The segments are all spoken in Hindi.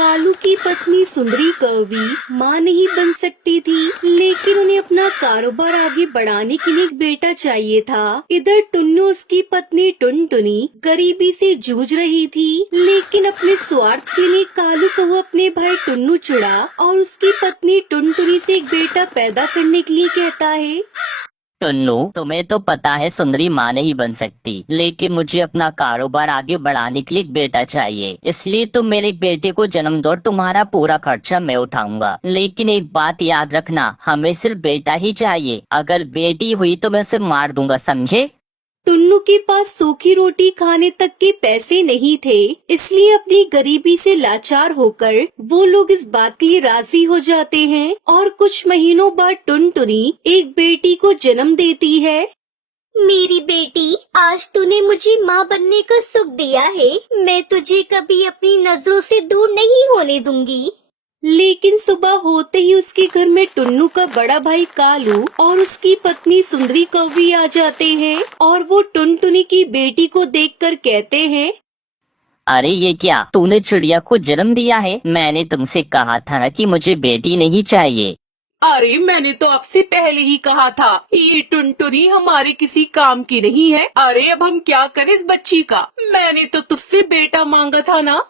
कालू की पत्नी सुंदरी कौवी माँ नहीं बन सकती थी, लेकिन उन्हें अपना कारोबार आगे बढ़ाने के लिए एक बेटा चाहिए था। इधर टुन्नू उसकी पत्नी टुनटुनी गरीबी से जूझ रही थी, लेकिन अपने स्वार्थ के लिए कालू को वो अपने भाई टुन्नू चुड़ा और उसकी पत्नी टुनटुनी से एक बेटा पैदा करने के लिए कहता है। टुन्नू, तुम्हें तो पता है सुंदरी माँ नहीं बन सकती, लेकिन मुझे अपना कारोबार आगे बढ़ाने के लिए एक बेटा चाहिए। इसलिए तुम मेरे बेटे को जन्म दो, तुम्हारा पूरा खर्चा मैं उठाऊंगा। लेकिन एक बात याद रखना, हमें सिर्फ बेटा ही चाहिए। अगर बेटी हुई तो मैं उसे मार दूंगा, समझे? टुन्नू के पास सूखी रोटी खाने तक के पैसे नहीं थे, इसलिए अपनी गरीबी से लाचार होकर वो लोग इस बात के लिए राजी हो जाते हैं और कुछ महीनों बाद टुनटुनी एक बेटी को जन्म देती है। मेरी बेटी, आज तूने मुझे माँ बनने का सुख दिया है। मैं तुझे कभी अपनी नजरों से दूर नहीं होने दूंगी। लेकिन सुबह होते ही उसके घर में टुन्नू का बड़ा भाई कालू और उसकी पत्नी सुंदरी कौवी आ जाते हैं और वो टुनटुनी की बेटी को देखकर कहते हैं, अरे ये क्या, तूने चिड़िया को जन्म दिया है? मैंने तुमसे कहा था ना कि मुझे बेटी नहीं चाहिए। अरे मैंने तो आपसे पहले ही कहा था, ये टुनटुनी हमारे किसी काम की नहीं है। अरे अब हम क्या करें इस बच्ची का? मैंने तो तुझसे बेटा मांगा था ना।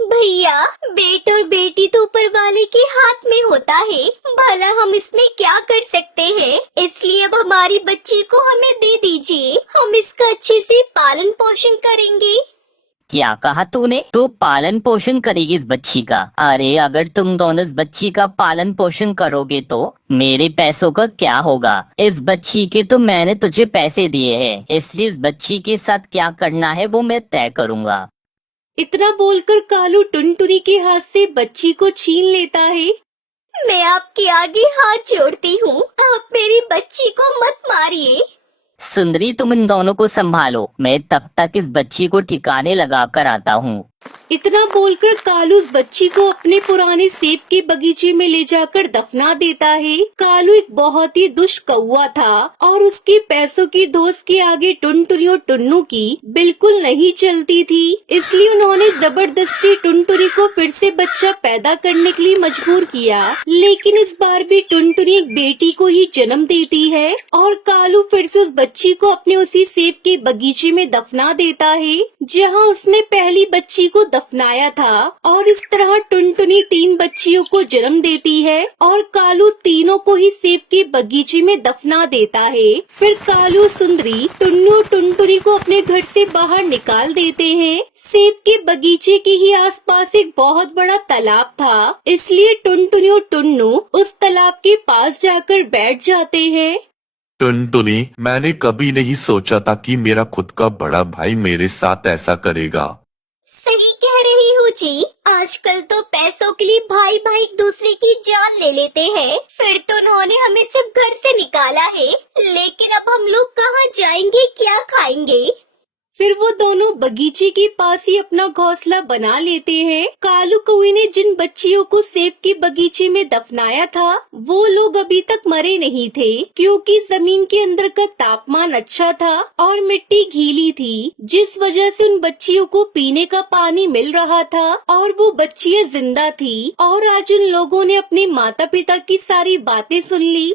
भैया, बेटा और बेटी तो ऊपर वाले के हाथ में होता है। भला हम इसमें क्या कर सकते हैं? इसलिए अब हमारी बच्ची को हमें दे दीजिए। हम इसका अच्छे से पालन पोषण करेंगे। क्या कहा तूने? तू पालन पोषण करेगी इस बच्ची का? अरे अगर तुम दोनों इस बच्ची का पालन पोषण करोगे तो मेरे पैसों का क्या होगा? इस बच्ची के तो मैंने तुझे पैसे दिए हैं, इसलिए इस बच्ची के साथ क्या करना है वो मैं तय करूँगा। इतना बोलकर कालू टुनटुनी के हाथ से बच्ची को छीन लेता है। मैं आपके आगे हाथ जोड़ती हूँ, आप मेरी बच्ची को मत मारिए। सुंदरी, तुम इन दोनों को संभालो, मैं तब तक इस बच्ची को ठिकाने लगा कर आता हूँ। इतना बोलकर कालू उस बच्ची को अपने पुराने सेब के बगीचे में ले जाकर दफना देता है। कालू एक बहुत ही दुष्ट कौवा था और उसके पैसों की दोस्त के आगे टुनटुनी और टुन्नू की बिल्कुल नहीं चलती थी, इसलिए उन्होंने जबरदस्ती टुनटुनी को फिर से बच्चा पैदा करने के लिए मजबूर किया। लेकिन इस बार भी टुनटुनी एक बेटी को ही जन्म देती है और कालू फिर से उस बच्ची को अपने उसी सेब के बगीचे में दफना देता है जहाँ उसने पहली बच्ची को दफनाया था। और इस तरह टुनटुनी 3 बच्चियों को जन्म देती है और कालू तीनों को ही सेब के बगीचे में दफना देता है। फिर कालू, सुंदरी, टुन्नू टुनटुनी को अपने घर से बाहर निकाल देते हैं। सेब के बगीचे के ही आसपास एक बहुत बड़ा तालाब था, इसलिए टुनटुनी और टुन्नू उस तालाब के पास जाकर बैठ जाते हैं। टुनटुनी, मैंने कभी नहीं सोचा था कि मेरा खुद का बड़ा भाई मेरे साथ ऐसा करेगा। सही कह रही हूँ जी। आजकल तो पैसों के लिए भाई भाई एक दूसरे की जान ले लेते हैं। फिर तो उन्होंने हमें सिर्फ घर से निकाला है, लेकिन अब हम लोग कहाँ जाएंगे, क्या खाएंगे? फिर वो दोनों बगीचे के पास ही अपना घोंसला बना लेते हैं। कालू कौवे ने जिन बच्चियों को सेब के बगीचे में दफनाया था वो लोग अभी तक मरे नहीं थे, क्योंकि जमीन के अंदर का तापमान अच्छा था और मिट्टी गीली थी, जिस वजह से उन बच्चियों को पीने का पानी मिल रहा था और वो बच्चियां जिंदा थी। और आज उन लोगों ने अपने माता पिता की सारी बातें सुन ली।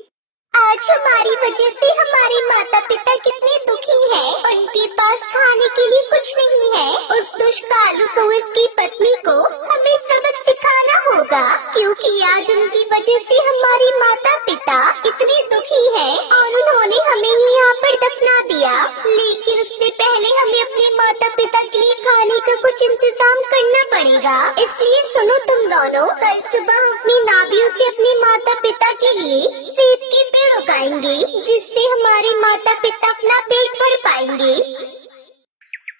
आज हमारी वजह से हमारे माता पिता कितने दुखी हैं। उनके पास खाने के लिए कुछ नहीं है। उस दुष्ट कालू को, उसकी पत्नी को हमें सबक सिखाना होगा, क्योंकि आज उनकी वजह से हमारे माता पिता इतने दुखी हैं और उन्होंने हमें ही यहाँ पर दफना दिया। लेकिन उससे पहले हमें अपने माता पिता के लिए खाने का कुछ इंतजाम करना पड़ेगा। इसलिए सुनो तुम दोनों, कल सुबह हम अपनी नाभियों से अपने माता पिता के लिए सेब के पेड़ उगाएंगे, जिससे हमारे माता पिता अपना पेट भर पाएंगे।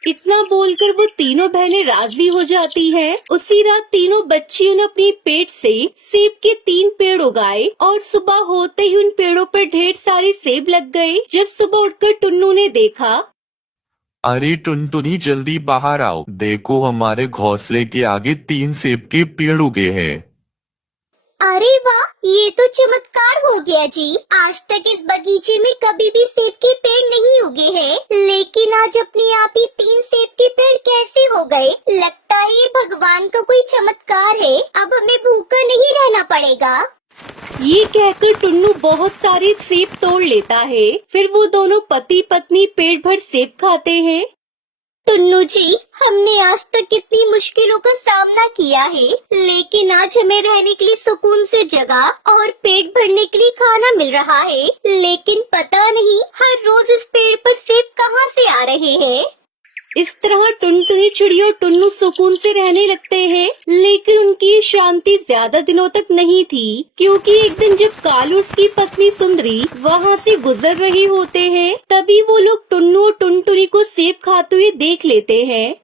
इतना बोलकर वो तीनों बहनें राजी हो जाती हैं। उसी रात तीनों बच्चियों ने अपने पेट से सेब के 3 पेड़ उगाए और सुबह होते ही उन पेड़ों पर ढेर सारे सेब लग गए। जब सुबह उठकर टुन्नू ने देखा, अरे टुनटुनी, जल्दी बाहर आओ, देखो हमारे घोंसले के आगे 3 सेब के पेड़ उगे हैं। अरे वाह, ये तो चमत्कार हो गया जी। आज तक इस बगीचे में कभी भी सेब के पेड़ नहीं उगे हैं, लेकिन आज अपने आप ही 3 सेब के पेड़ कैसे हो गए? लगता है ये भगवान का कोई चमत्कार है। अब हमें भूखा नहीं रहना पड़ेगा। ये कहकर टुन्नू बहुत सारे सेब तोड़ लेता है। फिर वो दोनों पति पत्नी पेट भर सेब खाते हैं। टुन्नू जी, हमने आज तक कितनी मुश्किलों का सामना किया है, लेकिन आज हमें रहने के लिए सुकून से जगह और पेट भरने के लिए खाना मिल रहा है। लेकिन पता नहीं हर रोज इस पेड़ पर सेब कहाँ से आ रहे हैं। इस तरह टुनटुनी चिड़ी और टुन्नू सुकून से रहने लगते हैं। लेकिन उनकी ये शांति ज्यादा दिनों तक नहीं थी, क्योंकि एक दिन जब कालू उसकी पत्नी सुंदरी वहाँ से गुजर रही होते हैं, तभी वो लोग टुन्नू और टुनटुनी को सेब खाते हुए देख लेते हैं।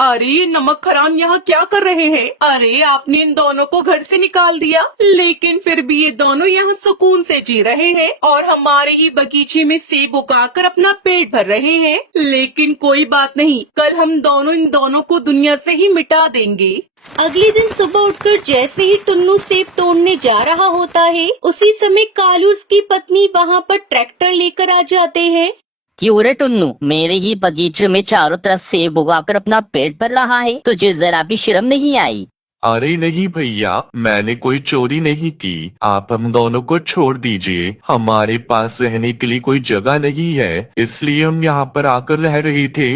अरे ये नमक हराम यहाँ क्या कर रहे हैं? अरे आपने इन दोनों को घर से निकाल दिया, लेकिन फिर भी ये दोनों यहाँ सुकून से जी रहे हैं और हमारे ही बगीचे में सेब उगाकर अपना पेट भर रहे हैं। लेकिन कोई बात नहीं, कल हम दोनों इन दोनों को दुनिया से ही मिटा देंगे। अगले दिन सुबह उठकर जैसे ही टुन्नू सेब तोड़ने जा रहा होता है, उसी समय कालू उसकी पत्नी वहाँ पर ट्रैक्टर लेकर आ जाते हैं। क्यों रे टुन्नू, मेरे ही बगीचे में चारों तरफ सेब उगाकर अपना पेट भर रहा है, तुझे जरा भी शर्म नहीं आई? अरे नहीं भैया, मैंने कोई चोरी नहीं की। आप हम दोनों को छोड़ दीजिए। हमारे पास रहने के लिए कोई जगह नहीं है, इसलिए हम यहाँ पर आकर रह रहे थे।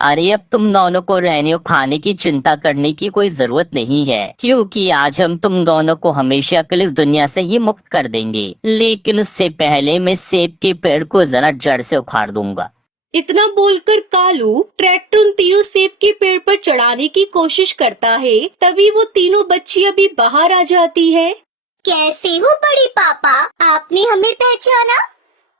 अरे अब तुम दोनों को रहने और खाने की चिंता करने की कोई जरूरत नहीं है, क्योंकि आज हम तुम दोनों को हमेशा के लिए इस दुनिया से ही मुक्त कर देंगे। लेकिन उससे पहले मैं सेब के पेड़ को जरा जड़ से उखाड़ दूंगा। इतना बोलकर कालू ट्रैक्टर उन तीनों सेब के पेड़ पर चढ़ाने की कोशिश करता है। तभी वो तीनों बच्चियां भी बाहर आ जाती है। कैसे हो बड़े पापा, आपने हमें पहचाना?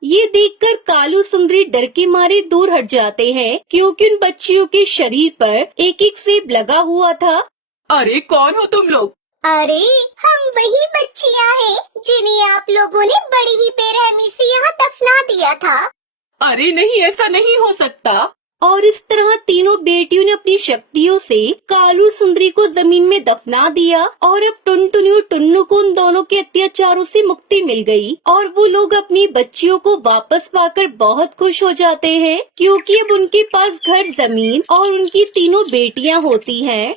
ये देखकर कालू सुंदरी डर के मारे दूर हट जाते हैं, क्योंकि उन बच्चियों के शरीर पर एक एक सेब लगा हुआ था। अरे कौन हो तुम लोग? अरे हम वही बच्चियां हैं जिन्हें आप लोगों ने बड़ी ही बेरहमी से यहाँ दफना दिया था। अरे नहीं, ऐसा नहीं हो सकता। और इस तरह तीनों बेटियों ने अपनी शक्तियों से कालू सुंदरी को जमीन में दफना दिया और अब टुनटुनी और टुन्नू को उन दोनों के अत्याचारों से मुक्ति मिल गई और वो लोग अपनी बच्चियों को वापस पाकर बहुत खुश हो जाते हैं, क्योंकि अब उनके पास घर, जमीन और उनकी तीनों बेटियां होती हैं।